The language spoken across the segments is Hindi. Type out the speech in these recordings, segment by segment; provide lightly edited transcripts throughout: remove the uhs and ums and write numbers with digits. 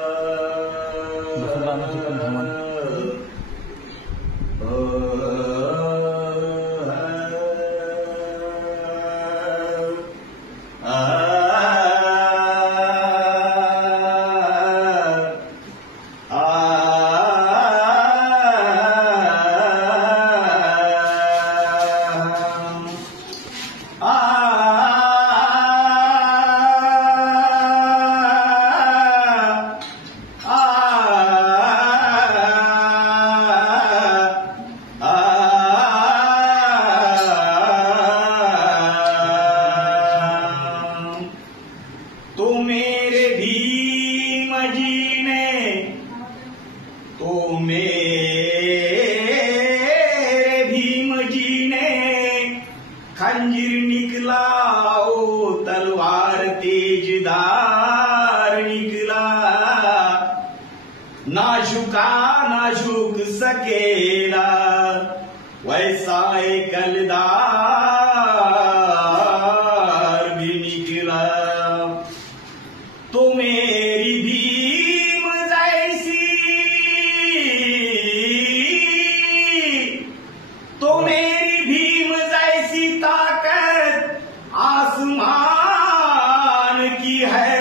बसवरामाचे पण भ्रमण तो मेरे भीम जी ने, तो मेरे भीम जी ने खंजीर निकला, ओ तलवार तेजदार निकला, ना झुका ना झुक सकेला वैसा एक कलदार भी निकला। तो मेरी भीम जैसी, तो मेरी भीम जैसी ताकत आसमान की है,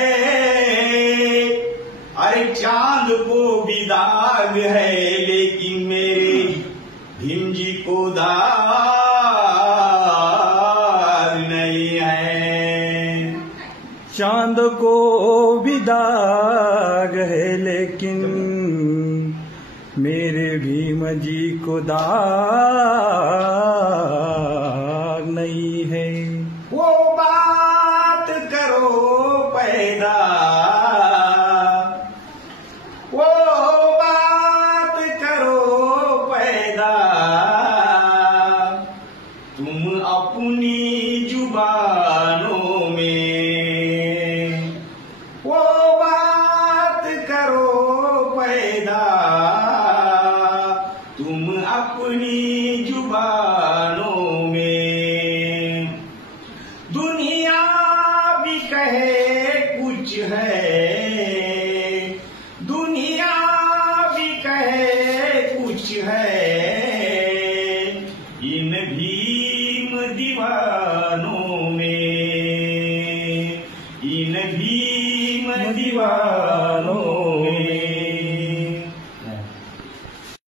अरे चांद को भी दाग है लेकिन मेरे भीम जी को दाग नहीं है। चांद को भी दाग है लेकिन मेरे भीम जी को दाग नहीं है। वो बात करो पैदा, वो बात करो पैदा, तुम अपनी जुबानों में, वो बात करो पैदा, तुम अपनी जुबानों में। दुनिया भी कहे कुछ है, दुनिया भी कहे कुछ है, इन भीम दीवानों में, इन भीम दीवानों